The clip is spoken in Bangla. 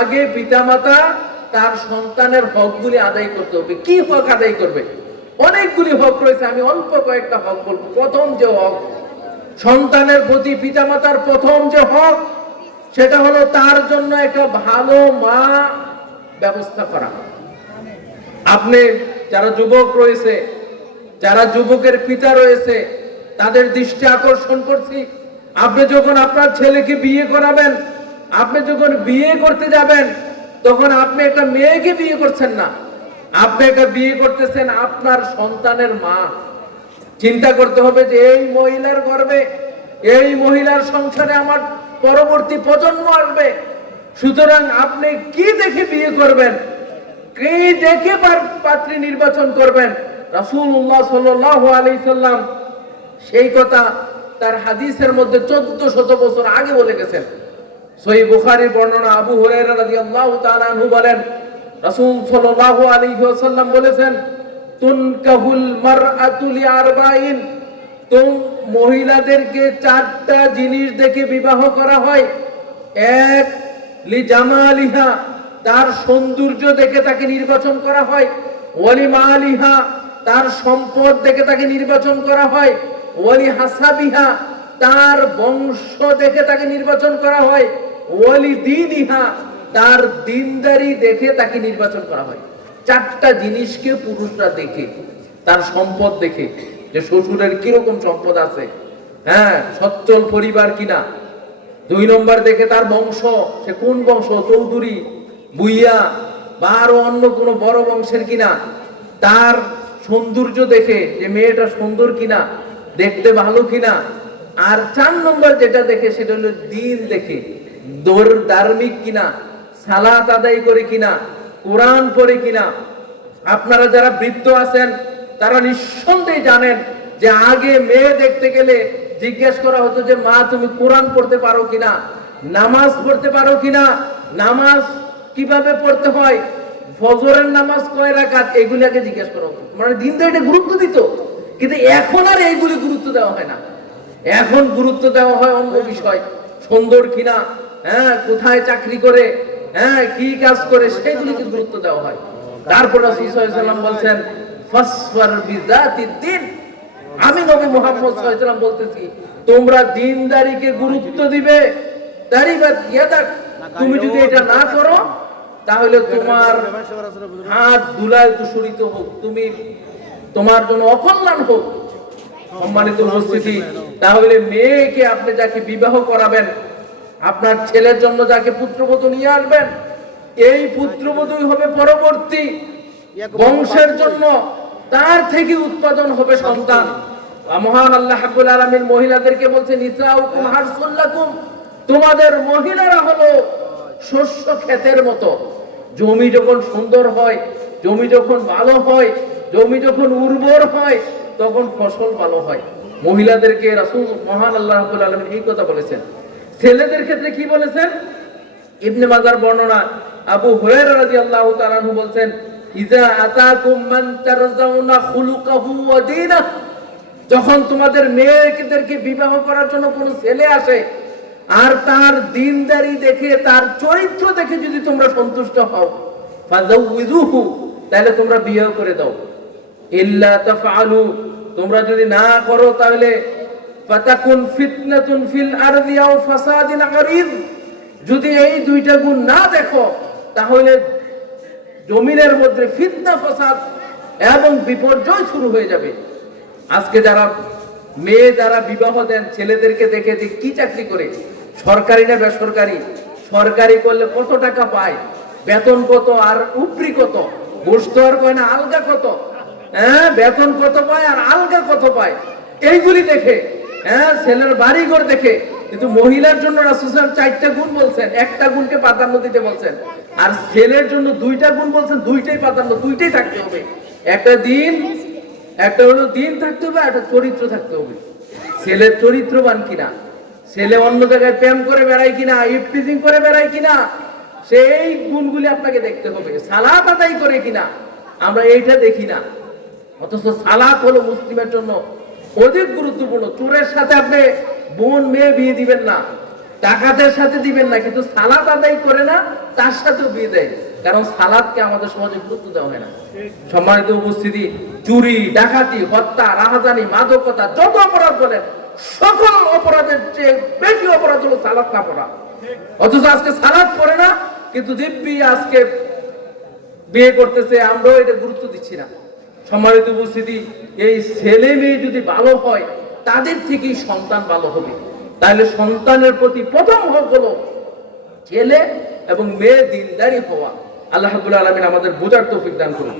আগে পিতামাতা তার সন্তানের হকগুলি আদায় করতে হবে। কি হক আদায় করবে? অনেকগুলি হক রয়েছে, আমি অল্প কয়েকটা হক বলব। প্রথম যে হক, সন্তানের প্রতি পিতামাতার প্রথম যে হক, সেটা হলো তার জন্য একটা ভালো মা ব্যবস্থা করা। আপনি যারা যুবক রয়েছে, যারা যুবকের পিতা রয়েছে, তাদের দৃষ্টি আকর্ষণ করছি। আপনি যখন আপনার ছেলেকে বিয়ে করাবেন আপনি যখন বিয়ে করতে যাবেন, তখন আপনি একটা মেয়েকে বিয়ে করছেন না। আপনি একটা বিয়ে করতেছেন আপনার সন্তানের মা। চিন্তা করতে হবে যে এই মহিলার গর্বে, এই মহিলার সংসারে আমার পরবর্তী প্রজন্ম আসবে। সুতরাং আপনি কি দেখে বিয়ে করবেন? কে দেখে পাত্রী নির্বাচন করবেন? আলাইহি সাল্লাম সেই কথা তার হাদিসের মধ্যে চোদ্দ শত বছর আগে বলে গেছেন। সহি বুখারীর বর্ণনা আবু হুরায়রা রাদিয়াল্লাহু তাআলা আনহু বলেন, রাসূল সাল্লাল্লাহু আলাইহি ওয়াসাল্লাম বলেছেন, তুনকাহুল মারআতু লিআরবাইন তুম মহিলাদেরকে চারটা জিনিস দেখে বিবাহ করা হয়। এক, লি জামালিহা তার সৌন্দর্য দেখে তাকে নির্বাচন করা হয়। ওয়ালি মালিহা তার সম্পদ দেখে তাকে নির্বাচন করা হয়। ওয়ালি হাসাবিহা তার বংশ দেখে তাকে নির্বাচন করা হয়। তার দিনদারি দেখে তাকে নির্বাচন করা হয়। চারটা জিনিসকে পুরুষরা দেখে, তার সম্পদ দেখে, যে শ্বশুরের কীরকম সম্পদ আছে হ্যাঁ সচ্ছল পরিবার কিনা। দুই নম্বর দেখে তার বংশ, সে কোন বংশ? চৌধুরী, বুইয়া, বা আরও অন্য কোনো বড় বংশের কিনা। তার সৌন্দর্য দেখে, যে মেয়েটা সুন্দর কিনা, দেখতে ভালো কিনা। আর চার নম্বর যেটা দেখে, সেটা হলো দিন দেখে। ধার্মিক কিনা, সালাত আদায় করে কিনা, কোরআন পড়ে কিনা, আপনারা যারা বৃদ্ধ আছেন, তারা নিঃসন্দেহে জানেন যে আগে মেয়ে দেখতে গেলে জিজ্ঞেস করা হতো যে, মা, তুমি কোরআন পড়তে পারো কিনা, নামাজ পড়তে পারো কিনা, নামাজ কীভাবে পড়তে হয়, ফজরের নামাজ কয় এগুলি আগে জিজ্ঞেস করা হতো। মানে দিন তো এটা গুরুত্ব দিত, কিন্তু এখন আর এইগুলি গুরুত্ব দেওয়া হয় না। এখন গুরুত্ব দেওয়া হয় অন্য বিষয়, সুন্দর কিনা হ্যাঁ কোথায় চাকরি করে হ্যাঁ কি কাজ করে সেগুলিকে গুরুত্ব দেওয়া হয়। তারপর বলছেন আমি নবী মুহাম্মদ বলতেছি, তোমরা দিনদারিকে গুরুত্ব দিবে। তুমি যদি এটা না করো, তাহলে তোমার হাত ধুলায় দূষিত হোক, তুমি তোমার জন্য অকল্যাণ হোক। সম্মানিত উপস্থিতি, তাহলে মেয়েকে আপনি যাকে বিবাহ করাবেন আপনার ছেলের জন্য যাকে পুত্রবধূ নিয়ে আসবেন, এই পুত্রবধূই হবে পরবর্তী বংশের জন্য তার থেকে উৎপাদন হবে সন্তান। মহান আল্লাহ হাব্বুল আলামিন মহিলাদেরকে বলছে তোমাদের মহিলারা হলো শস্য ক্ষেতের মতো। জমি যখন সুন্দর হয়, জমি যখন ভালো হয়, জমি যখন উর্বর হয়, তখন ফসল ভালো হয়। মহিলাদেরকে রাসূল মহান আল্লাহ রাব্বুল আলামিন এই কথা বলেছেন। ছেলেদের ক্ষেত্রে কি বলেছেন? ইবনে মাজার বর্ণনা, আবু হুরায়রা রাদিয়াল্লাহু তাআলা বলছেন, ইজা আতাকুম মান তারজাউনা খুলুকাহু ওয়া যখন তোমাদের মেয়েদেরকে বিবাহ করার জন্য কোনো ছেলে আসে, আর তার দিনদারি দেখে, তার চরিত্র দেখে যদি তোমরা সন্তুষ্ট হও, ফাযাউযুহু, তাহলে তোমরা বিয়ে করে দাও। ইল্লা তাফআলু, তোমরা যদি না করো, তাহলে ফাতাকুন ফিতনাতুন ফিল আরদি আও ফাসাদিন গরিব যদি এই দুইটা গুণ না দেখো, তাহলে জমিনের মধ্যে ফিতনা, ফাসাদ এবং বিপর্যয় শুরু হয়ে যাবে। আজকে যারা মেয়ে যারা বিবাহ দেন, ছেলেদেরকে দেখে যে কি চাকরি করে? সরকারি না বেসরকারি? সরকারি করলে কত টাকা পায়? বেতন কত আর উপরি কত? গোস্ত আর কয় না, আলগা কত? হ্যাঁ বেতন কত পায় আর আলগা কত পায়? এইগুলি দেখে হ্যাঁ ছেলের বাড়িঘর দেখে। কিন্তু মহিলার জন্য রাসূল চারটা গুণ বলছেন, একটা গুণকে প্রাধান্য দিতে বলছেন। আর ছেলের জন্য দুইটা গুণ বলছেন, দুইটাই প্রাধান্য, দুইটাই থাকতে হবে। একটা দিন, একটা হলো দিন থাকতে হবে একটা চরিত্র থাকতে হবে। ছেলের চরিত্রবান কিনা? ছেলে অন্য জায়গায় প্রেম করে বেড়ায় কিনা? ইফটিজিং করে বেড়ায় কিনা? সেই গুণগুলি আপনাকে দেখতে হবে। সালাত আদায় করে কিনা? আমরা এইটা দেখি না। অথচ সালাত হলো মুসলিমের জন্য অধিক গুরুত্বপূর্ণ। চোরের সাথে আপনি বোন, মেয়ে বিয়ে দিবেন না। টাকাদের সাথে দিবেন না, কিন্তু সালাত আদায় করে না, তার সাথেও বিয়ে দেয়। কারণ সালাদকে আমাদের সমাজে গুরুত্ব দেওয়া হয় না। সম্মানিত উপস্থিতি, চুরি, ডাকাতি, হত্যা, রাহাজানি, মাদকতা, যত অপরাধ বলেন, সকল অপরাধের চেয়ে বেশি অপরাধ হলো সালাদ না পড়া। অথচ আজকে সালাদ পড়ে না, কিন্তু দিব্যি আজকে বিয়ে করতেছে আমরাও এটা গুরুত্ব দিচ্ছি না। সম্মানিত উপস্থিতি, এই ছেলে মেয়ে যদি ভালো হয়, তাদের থেকেই সন্তান ভালো হবে। তাহলে সন্তানের প্রতি প্রথম হক হলো ছেলে এবং মেয়ে দিনদারি হওয়া। আল্লাহ আলমিন আমাদের বোঝার তৌফিক দান করুন।